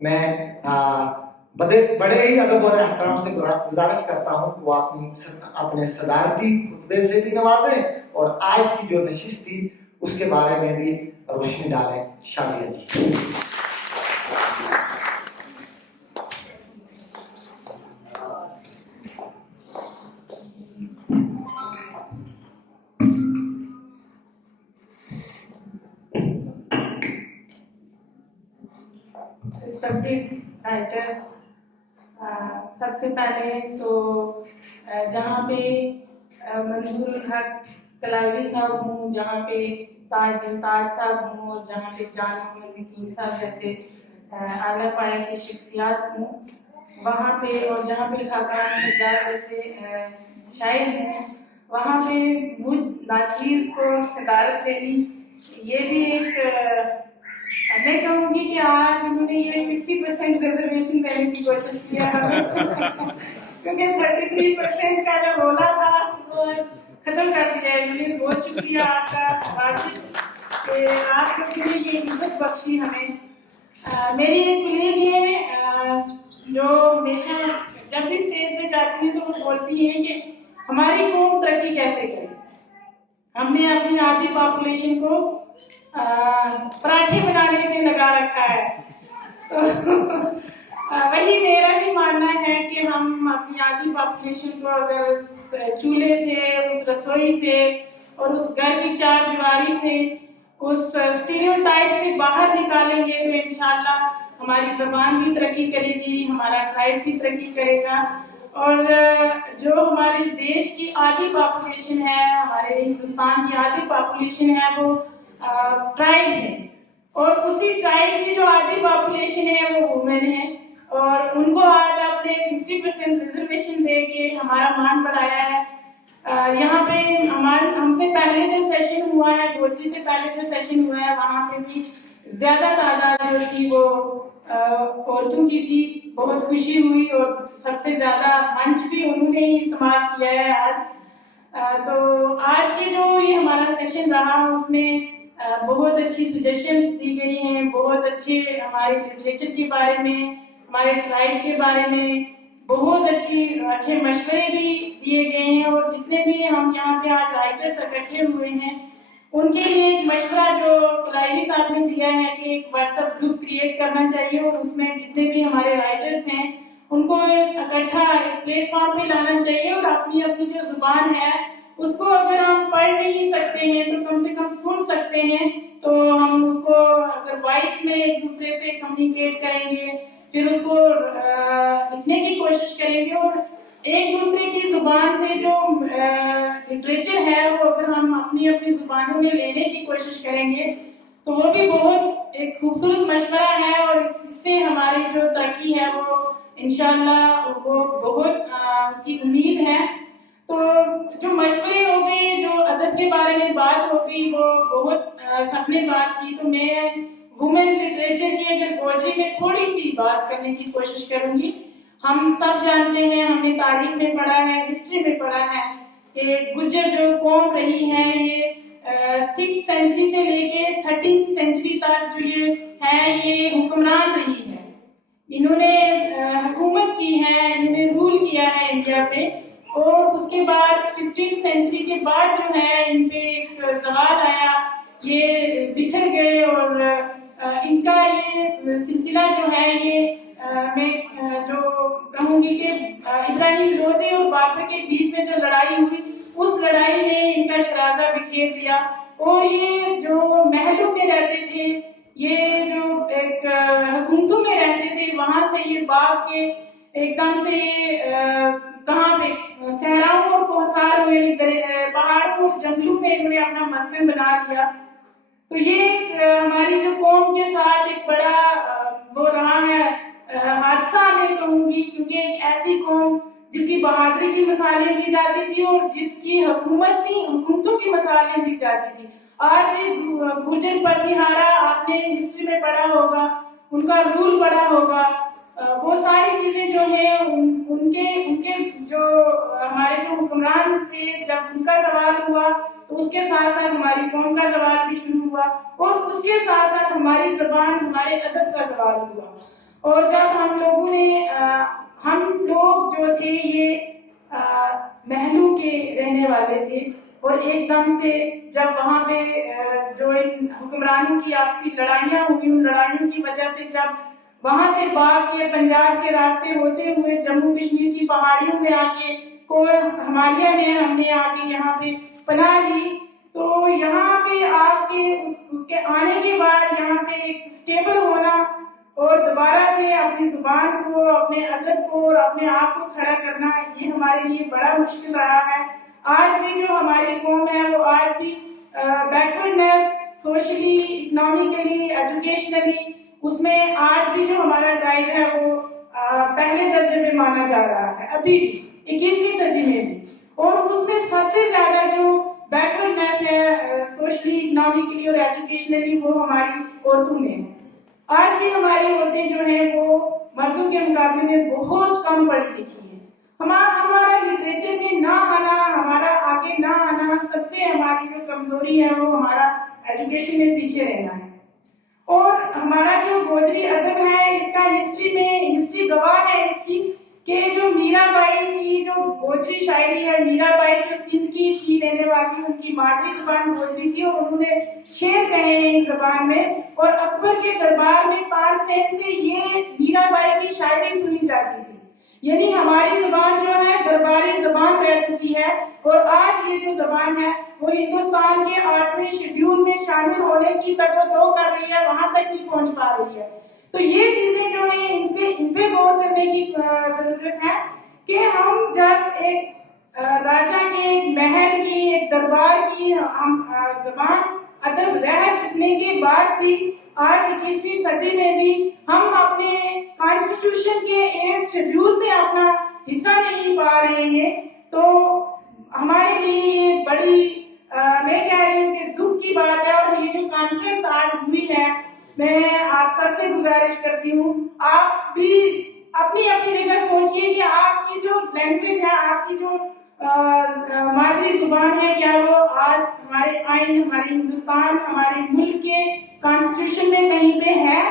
میں بڑے ہی ادب اور احترام سے گزارش کرتا ہوں کہ وہ اپنے صدارتی خطبے سے بھی نوازیں اور آج کی جو نشست تھی اس کے بارے میں بھی روشنی ڈالیں. شازیہ جی. سب سے پہلے تو جہاں پہ منظور الحق کلاوی صاحب ہوں، جہاں پہ تاج صاحب ہوں، اور جہاں پہ جان محمد حکیم صاحب جیسے اعلیٰ پایہ کی شخصیات ہوں وہاں پہ، اور جہاں پہ خاقان حجاز جیسے شاعر ہیں وہاں پہ مجھ ناچیز کو صدارت دینی، یہ بھی ایک میں کہوں گی کہ آج انہوں نے یہ 50% ریزرویشن کرنے کی کوشش کیا ہے کیونکہ 33% کا جو بولا تھا وہ ختم کر دیا ہے. مجھے بہت شکریہ آپ کا آشش کہ آپ لوگوں نے یہ عزت بخشی ہمیں. میری ایک کلیگ ہے جو ہمیشہ جب بھی اسٹیج پہ جاتی ہیں تو وہ بولتی ہیں کہ ہماری قوم ترقی کیسے کرے. ہم نے اپنی آدھی پاپولیشن کو پراٹھے بنانے میں لگا رکھا ہے. تو وہی میرا بھی ماننا ہے کہ ہم اپنی آدھی پاپولیشن کو اگر چولہے سے، اس رسوئی سے اور اس گھر کی چار دیواری سے، اس اسٹیریوٹائپ سے باہر نکالیں گے تو انشاءاللہ ہماری زبان بھی ترقی کرے گی، ہمارا ٹرائب بھی ترقی کرے گا. اور جو ہمارے دیش کی آدھی پاپولیشن ہے، ہمارے ہندوستان کی آدھی پاپولیشن ہے وہ ٹرائب ہے، اور اسی ٹرائب کی جو آدھی پاپولیشن ہے وہ وومن ہے، اور ان کو آج آپ نے 50% ریزرویشن دے کے ہمارا مان بڑھایا ہے. یہاں پہ ہم سے پہلے جو سیشن ہوا ہے، گوجری سے پہلے جو سیشن ہوا ہے وہاں پہ بھی زیادہ تعداد جو تھی وہ عورتوں کی تھی. بہت خوشی ہوئی اور سب سے زیادہ منچ بھی انہوں نے ہی استعمال کیا ہے آج. تو آج کے جو یہ ہمارا سیشن رہا اس میں بہت اچھی سجیشنز دی گئی ہیں، بہت اچھے ہمارے لٹریچر کے بارے میں، ہمارے ٹرائب کے بارے میں بہت اچھے مشورے بھی دیے گئے ہیں. اور جتنے بھی ہم یہاں سے آج رائٹرز اکٹھے ہوئے ہیں ان کے لیے ایک مشورہ جو کلائیوی صاحب نے دیا ہے کہ ایک واٹس ایپ گروپ کریٹ کرنا چاہیے اور اس میں جتنے بھی ہمارے رائٹرز ہیں ان کو اکٹھا ایک پلیٹ فارم پہ لانا چاہیے، اور اپنی اپنی جو زبان ہے اس کو اگر ہم پڑھ نہیں سکتے ہیں تو کم سے کم سن سکتے ہیں، تو ہم اس کو اگر وائس میں ایک دوسرے سے کمیونیکیٹ کریں گے، پھر اس کو لکھنے کی کوشش کریں گے، اور ایک دوسرے کی زبان سے جو لٹریچر ہے وہ اگر ہم اپنی اپنی زبانوں میں لینے کی کوشش کریں گے تو وہ بھی بہت ایک خوبصورت مشورہ ہے. اور اس سے ہماری جو ترقی ہے وہ انشاءاللہ وہ بہت اس کی امید ہے. تو جو مشورے ہو گئے، جو ادب کے بارے میں بات ہو گئی وہ بہت سب نے بات کی. تو میں وومن لٹریچر کی اگر گوجری میں تھوڑی سی بات کرنے کی کوشش کروں گی. ہم سب جانتے ہیں، ہم نے تاریخ میں پڑھا ہے، ہسٹری میں پڑھا ہے کہ گجر جو قوم رہی ہے یہ 6th سینچری سے لے کے 13th سینچری تک جو یہ ہے یہ حکمران رہی ہے. انہوں نے حکومت کی ہے، انہوں نے رول کیا ہے انڈیا پہ، اور اس کے بعد 15th سینچری کے بعد جو ہے ان پہ ایک زوال آیا، یہ بکھر گئے. اور ان کا یہ سلسلہ جو ہے یہ میں جو کہوں گی کہ ابراہیم لودھی اور بابر کے بیچ میں جو لڑائی ہوئی اس لڑائی نے ان کا شرازہ بکھیر دیا. اور یہ جو محلوں میں رہتے تھے، یہ جو ایک حکومتوں میں رہتے تھے، وہاں سے یہ باغ کے ایک دم سے کہاں پہ صحراؤں اور کوہسار میں، پہاڑوں اور جنگلوں میں انہوں نے اپنا مسکن بنا لیا. تو یہ ہماری جو قوم کے ساتھ ایک بڑا وہ رہا ہے حادثہ میں کہوں گی، کیونکہ ایک ایسی قوم جس کی بہادری کی مثالیں دی جاتی تھی اور جس کی حکومتوں کی مثالیں دی جاتی تھی. آج بھی گجر پرتیہارا آپ نے ہسٹری میں پڑھا ہوگا، ان کا رول پڑھا ہوگا، وہ ساری چیزیں جو ہیں ان کے جو ہمارے جو حکمران تھے جب ان کا زوال ہوا تو اس کے ساتھ ساتھ ہماری قوم کا زوال بھی شروع ہوا، اور اس کے ساتھ ساتھ ہماری زبان، ہمارے ادب کا زوال ہوا. اور جب ہم لوگوں نے ہم لوگ جو تھے یہ محلوں کے رہنے والے تھے، اور ایک دم سے جب وہاں پہ جو ان حکمرانوں کی آپسی لڑائیاں ہوئی، ان لڑائیوں کی وجہ سے جب وہاں سے باغ کے پنجاب کے راستے ہوتے ہوئے جموں کشمیر کی پہاڑیوں میں آ کے ہمالیہ میں ہم نے آ کے یہاں پہ پناہ لی، تو یہاں پہ آپ کے اس کے آنے کے بعد یہاں پہ ایک اسٹیبل ہونا اور دوبارہ سے اپنی زبان کو، اپنے ادب کو اور اپنے آپ کو کھڑا کرنا، یہ ہمارے لیے بڑا مشکل رہا ہے۔ آج بھی جو ہماری قوم ہے وہ آج بھی بیکورڈنیس سوشلی، اکنامکلی، ایجوکیشنلی، اس میں آج بھی جو ہمارا ٹرائب ہے وہ پہلے درجے میں مانا جا رہا ہے، ابھی بھی 21ویں صدی میں بھی، اور اس میں سب سے زیادہ جو بیکورڈنیس ہے سوشلی، اکنامکلی اور ایجوکیشنلی وہ ہماری عورتوں میں ہے۔ آج بھی ہماری عورتیں جو ہیں وہ مردوں کے مقابلے میں بہت کم پڑھی لکھی ہیں۔ ہمارا لٹریچر میں نہ آنا، ہمارا آگے نہ آنا، سب سے ہماری جو کمزوری ہے وہ ہمارا ایجوکیشن میں پیچھے رہنا ہے۔ اور ہمارا جو گوجری ادب ہے اس کا ہسٹری گواہ ہے اس کی کہ جو میرا بائی کی جو گوجری شاعری ہے، میرا بائی جو سندھ کی تھی رہنے والی، ان کی مادری زبان گوجری تھی اور انہوں نے شعر کہے ہیں اس زبان میں، اور اکبر کے دربار میں تان سین سے یہ میرا بائی کی شاعری سنی جاتی تھی۔ یعنی ہماری زبان جو ہے درباری زبان رہ چکی ہے، اور آج یہ جو زبان ہے وہ ہندوستان کے 8ویں شیڈیول میں شامل ہونے کی توقع کر رہی ہے، وہاں تک نہیں پہنچ پا رہی ہے۔ تو یہ چیزیں جو ہیں ان پہ غور کرنے کی ضرورت ہے کہ ہم جب ایک راجا کے، ایک محل کی، ایک دربار کی ہم زبان ادب رہ چکنے کے بعد بھی آج 21ویں صدی میں بھی ہم اپنے کانسٹیٹیوشن کے 8 شیڈیول میں اپنا حصہ نہیں پا رہے ہیں، تو ہمارے لیے یہ بڑی میں کہہ رہی ہوں کہ دکھ کی بات ہے۔ اور یہ جو کانفرنس آج ہوئی ہے، میں آپ سب سے گزارش کرتی ہوں آپ بھی اپنی اپنی جگہ سوچئے کہ آپ کی جو لینگویج ہے، آپ کی جو مادری زبان ہے، کیا وہ آج ہمارے آئین، ہمارے ہندوستان، ہمارے ملک کے کانسٹیٹیوشن میں کہیں پہ ہے؟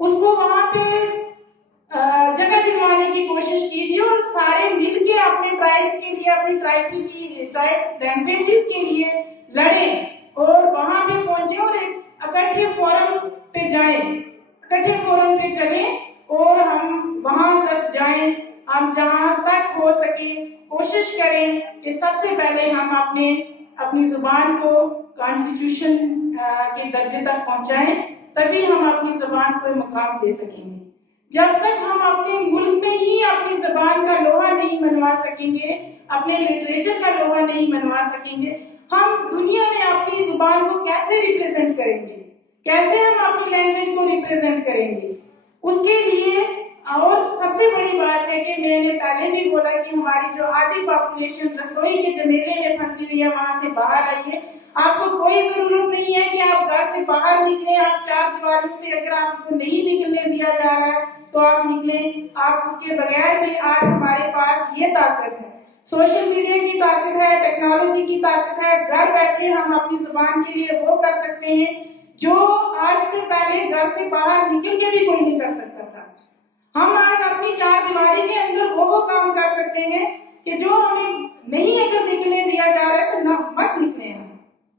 اس کو وہاں پہ جگہ دلوانے کی کوشش کیجیے، اور سارے مل کے اپنے ٹرائب کے لیے، اپنی ٹرائب لینگویجز کے لیے لڑیں، اور وہاں پہ پہنچیں اور ایک اکٹھے فورم پہ جائیں، اکٹھے فورم پہ چلیں اور ہم وہاں تک جائیں۔ ہم جہاں تک ہو سکے کوشش کریں کہ سب سے پہلے ہم اپنی زبان کو کانسٹیٹیوشن کے درجے تک پہنچائیں، تبھی ہم اپنی زبان کو مقام دے سکیں گے۔ جب تک ہم اپنے ملک میں ہی اپنی زبان کا لوہا نہیں منوا سکیں گے، اپنے لٹریچر کا لوہا نہیں منوا سکیں گے، ہم دنیا میں اپنی زبان کو کیسے ریپریزنٹ کریں گے؟ کیسے ہم اپنی لینگویج کو ریپریزنٹ کریں گے؟ اس کے لیے اور سب سے بڑی بات ہے کہ میں نے پہلے بھی بولا کہ ہماری جو آدھی پاپولیشن رسوئی کے جمیلے میں پھنسی ہوئی ہے، وہاں سے باہر آئیے۔ آپ کو کوئی ضرورت نہیں ہے کہ آپ گھر سے باہر نکلیں، آپ 4 دیواریوں سے اگر آپ کو نہیں نکلنے دیا جا رہا ہے تو آپ نکلیں۔ آپ اس کے بغیر بھی آج ہمارے پاس یہ طاقت ہے، سوشل میڈیا کی طاقت ہے، ٹیکنالوجی کی طاقت ہے، گھر بیٹھے ہم اپنی زبان کے لیے وہ کر سکتے ہیں جو آج سے پہلے گھر سے باہر نکل کے بھی کوئی نہیں کر سکتا تھا۔ ہم آج اپنی 4 دیواری کے اندر وہ کام کر سکتے ہیں کہ جو ہمیں نہیں اگر نکلنے دیا جا رہا ہے تو نہ مت نکلیں۔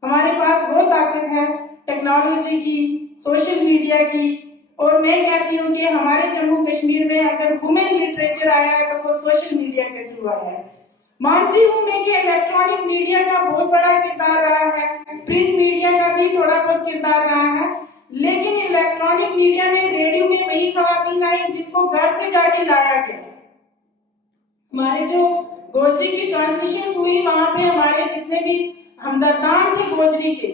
ہمارے پاس وہ طاقت ہے ٹیکنالوجی کی، سوشل میڈیا کی، اور میں کہتی ہوں کہ ہمارے جموں کشمیر میں اگر وومن لٹریچر آیا ہے تو وہ سوشل میڈیا کے تھرو آیا ہے۔ مانتی ہوں میں کہ الیکٹرانک میڈیا کا بہت بڑا کردار رہا ہے، پرنٹ میڈیا کا بھی تھوڑا بہت کردار رہا ہے، لیکن الیکٹرانک میڈیا میں ریڈیو میں وہی خواتین آئی جن کو گھر سے جا کے لایا گیا۔ ہمارے جو گوجری کی ٹرانسمیشن ہوئی، وہاں پہ ہمارے جتنے بھی ہمدردان تھے گوجری کے،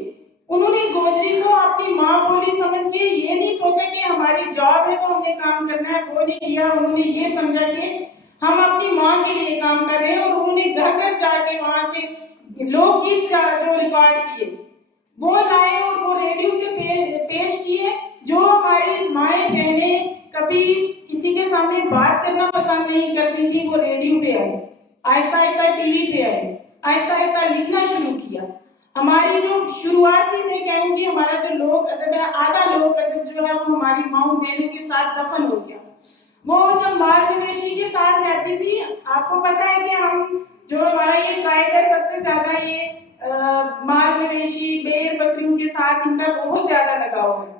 انہوں نے گوجری کو اپنی ماں بولی سمجھ کے یہ نہیں سوچا کہ ہماری جاب ہے تو ہم نے کام کرنا ہے، وہ نہیں کیا۔ انہوں نے یہ سمجھا کہ ہم اپنی ماں کے لیے کام کر رہے ہیں، اور انہوں نے گھر گھر جا کے وہاں سے لوک گیت جو ریکارڈ کیے وہ لائے اور وہ ریڈیو سے پیش کیے۔ جو ہماری مائیں بہنیں کبھی کسی کے سامنے بات کرنا پسند نہیں کرتی تھی، وہ ریڈیو پہ آئی، آہستہ آہستہ ٹی وی پہ آئی، آہستہ آہستہ لکھنا شروع کیا۔ ہماری جو شروعات تھی، میں کہوں گی ہمارا جو لوک ادب ہے، آدھا لوک ادب جو ہے وہ ہمارے ہماری ماؤں بہنوں کے ساتھ دفن ہو گیا. وہ جب مال مویشی کے ساتھ رہتی تھی, آپ کو پتا ہے کہ ہم جو ہمارا یہ ٹرائب ہے سب سے زیادہ یہ مال مویشی بھیڑ بکریوں کے ساتھ ان کا بہت زیادہ لگاؤ ہے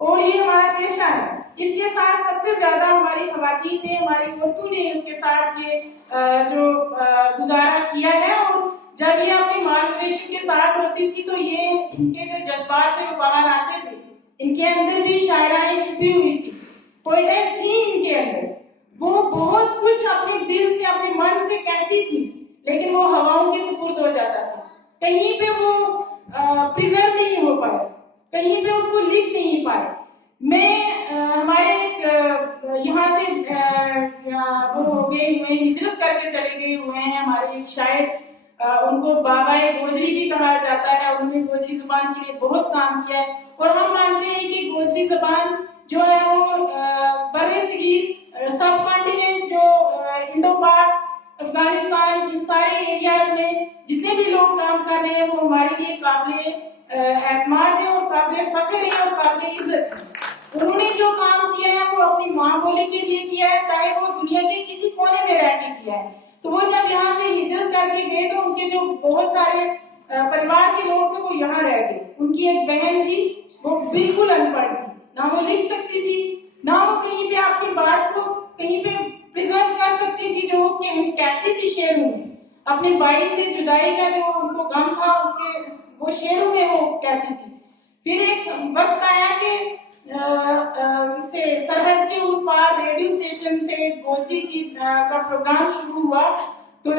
اور یہ ہمارا پیشہ ہے. اس کے ساتھ سب سے زیادہ ہماری خواتین نے, ہماری عورتوں نے اس کے ساتھ یہ جو گزارا کیا ہے. اور جب یہ اپنے مال مویشی کے ساتھ ہوتی تھی تو یہ ان کے جو جذبات تھے وہ باہر آتے تھے. ان کے اندر بھی شاعرائیں چھپی ہوئی تھی, پوئٹس تھی ان کے اندر. وہ بہت کچھ اپنے دل سے اپنے من سے کہتی تھی, لیکن وہ ہواؤں کے سپرد ہو جاتا تھا. کہیں پہ وہ پریزرو نہیں ہو پائے, کہیں پہ اس کو لکھ نہیں پائے. میں ہمارے یہاں سے وہ ہو گئے ہوئے, ہجرت کر کے چلے گئے ہوئے ہیں ہمارے ایک شاعر, ان کو بابا گوجری بھی کہا جاتا ہے. انہوں نے گوجری زبان کے لیے بہت کام کیا ہے اور ہم مانتے ہیں کہ گوجری زبان جو ہے وہ بر صغیر سب کانٹیننٹ جو انڈو پاک افغانستان ان سارے ایریاز میں جتنے بھی لوگ کام کر رہے ہیں وہ ہمارے لیے قابل اعتماد ہے اور قابل فخر ہے اور قابل عزت ہے. انہوں نے جو کام کیا ہے وہ اپنی ماں بولی کے لیے کیا ہے, چاہے وہ دنیا کے کسی کونے میں رہ کے کیا ہے. تو وہ جب یہاں سے ہجرت کر کے گئے تو ان کے جو بہت سارے پریوار کے لوگ تھے وہ یہاں رہ گئے. ان کی ایک بہن تھی, وہ بالکل ان پڑھ تھی, نہ وہ لکھ سکتی تھی نہ وہ کہیں پہ اپنی بات کو کہیں پہ پریزرو کر سکتی تھی جو کہتی تھی شعروں میں. اپنے بھائی سے جدائی کا جو ان کو غم تھا اس کے وہ شعروں میں وہ کہتی تھی. پھر ایک وقت آیا کہ سے سرحد کے اس پار ریڈیو اسٹیشن سے گوجری کی کا پروگرام شروع ہوا. تو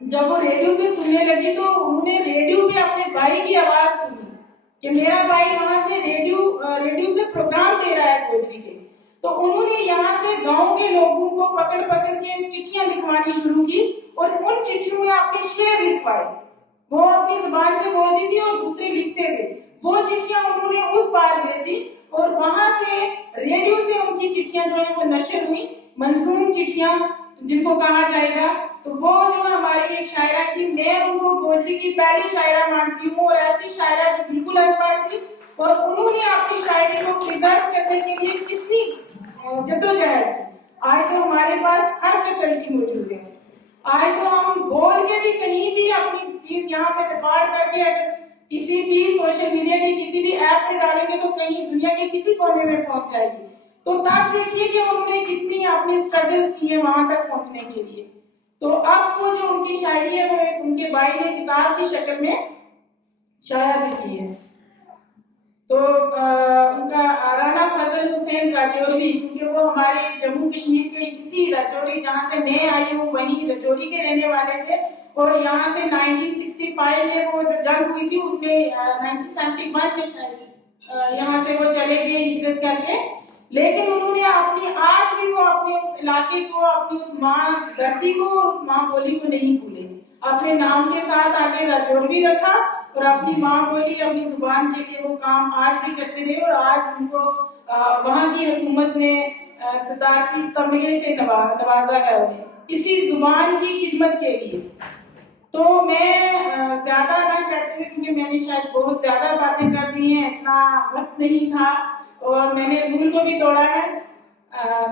جب وہ ریڈیو سے سننے لگی تو انہوں نے ریڈیو پہ اپنے بھائی کی آواز سنی کہ میرا بھائی وہاں سے ریڈیو سے پروگرام دے رہا ہے گوجری کے. تو انہوں نے یہاں سے گاؤں کے لوگوں کو پکڑ پکڑ کے چٹھیاں لکھوانی شروع کی اور ان چٹھیوں میں اپنے شعر لکھوائے. وہ اپنی زبان سے بولتی تھی اور دوسرے لکھتے تھے. وہ چٹھیاں انہوں نے اس پار بھیجی اور وہاں سے ریڈیو سے ان کی چٹھیاں جو ہیں وہ نشر ہوئی, منظوم چٹھیاں جن کو کہا جائے گا. تو وہ جو ہماری ایک شاعرہ تھی, میں ان کو گوجری کی پہلی شاعرہ مانتی ہوں اور ایسی شاعرہ جو بالکل ان پڑھ تھی اور انہوں نے اپنی شاعری کو پریزرو کرنے کے لیے کتنی جدوجہد کی. آج تو ہمارے پاس ہر فیسلٹی موجود ہے, آج تو ہم بول کے بھی کہیں بھی اپنی چیز یہاں پہ ریکارڈ کر کے اگر کسی بھی سوشل میڈیا کی کسی بھی ایپ پہ ڈالیں گے تو کہیں دنیا کے کسی کونے میں پہنچ جائے گی. تو تب دیکھیے کہ انہوں نے کتنی اپنی اسٹرگل کی ہے وہاں تک پہنچنے کے لیے. تو اب وہ جو ان کی شاعری ہے وہ ان کے بھائی نے کتاب کی شکل میں شائع بھی کی ہے. تو ان کا رانا فضل حسین راجوری, کیونکہ وہ ہمارے جموں کشمیر کے اسی راجوری جہاں سے میں آئی ہوں وہیں راجوری کے رہنے والے تھے. اور یہاں سے 1965 میں وہ جو جنگ ہوئی تھی اس میں 1971 میں شاید یہاں سے وہ چلے گئے ہجرت کر کے. لیکن انہوں نے اپنی آج بھی وہ اپنے اس علاقے کو, اپنی اس ماں دھرتی کو اور اس ماں بولی کو نہیں بھولے. اپنے نام کے ساتھ آگے راجوری رکھا اور اپنی ماں بولی اپنی زبان کے لیے وہ کام آج بھی کرتے رہے. اور آج ان کو وہاں کی حکومت نے صدارتی تمغے سے نوازا ہے انہیں اسی زبان کی خدمت کے لیے. تو میں زیادہ نہ کہتی ہوں کیونکہ میں نے شاید بہت زیادہ باتیں کر دی ہیں, اتنا وقت نہیں تھا اور میں نے رول کو بھی توڑا ہے.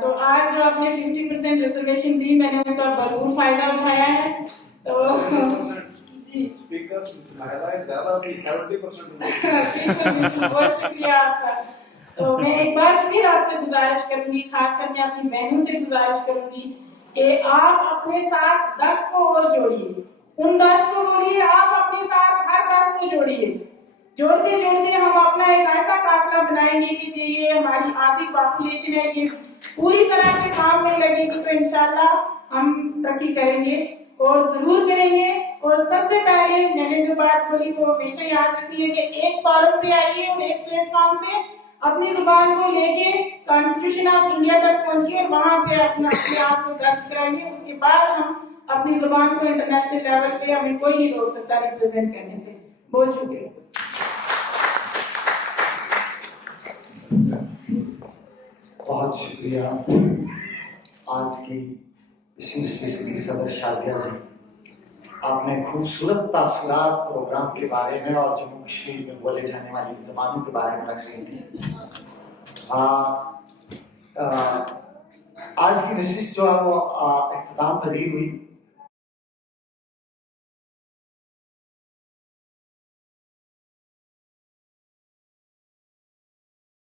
تو آج جو آپ نے 50% ریزرویشن دی میں نے اس کا بھرپور فائدہ اٹھایا ہے. تو بہت شکریہ آپ کا. تو میں ایک بار پھر آپ سے گزارش کروں گی, خاص کر کے اپنی بہنوں سے گزارش کروں گی کہ آپ اپنے ساتھ 10 کو اور جوڑیے. ان 10 کو بولیے آپ اپنے ساتھ ہر 10 کو جوڑیے. جوڑتے جوڑتے ہم اپنا ایک ایسا قافلہ بنائیں گے کہ یہ ہماری آدھی پاپولیشن ہے یہ پوری طرح سے کام میں لگے گی تو انشاءاللہ ہم ترقی کریں گے اور ضرور کریں گے. اور سب سے پہلے میں نے جو بات بولی وہ ہمیشہ یاد رکھیے کہ ایک فارم پہ آئیے اور ایک پلیٹ فارم سے اپنی زبان کو لے کے کانسٹیٹیوشن آف انڈیا تک پہنچیے اور وہاں پہ اپنے آپ کو درج کرائیے. اس کے بعد ہم اپنی زبان کو انٹرنیشنل لیول پہ ہمیں کوئی نہیں روک سکتا ریپرزینٹ کرنے سے. بہت شکریہ. بہت شکریہ آج کی اس نشست کی صدر شازیہ جی. آپ نے خوبصورت تاثرات پروگرام کے بارے میں اور جموں کشمیر میں بولے جانے والی زبانوں کے بارے میں رکھ رہی تھی. آج کی نشست جو ہے وہ اختتام پذیر ہوئی.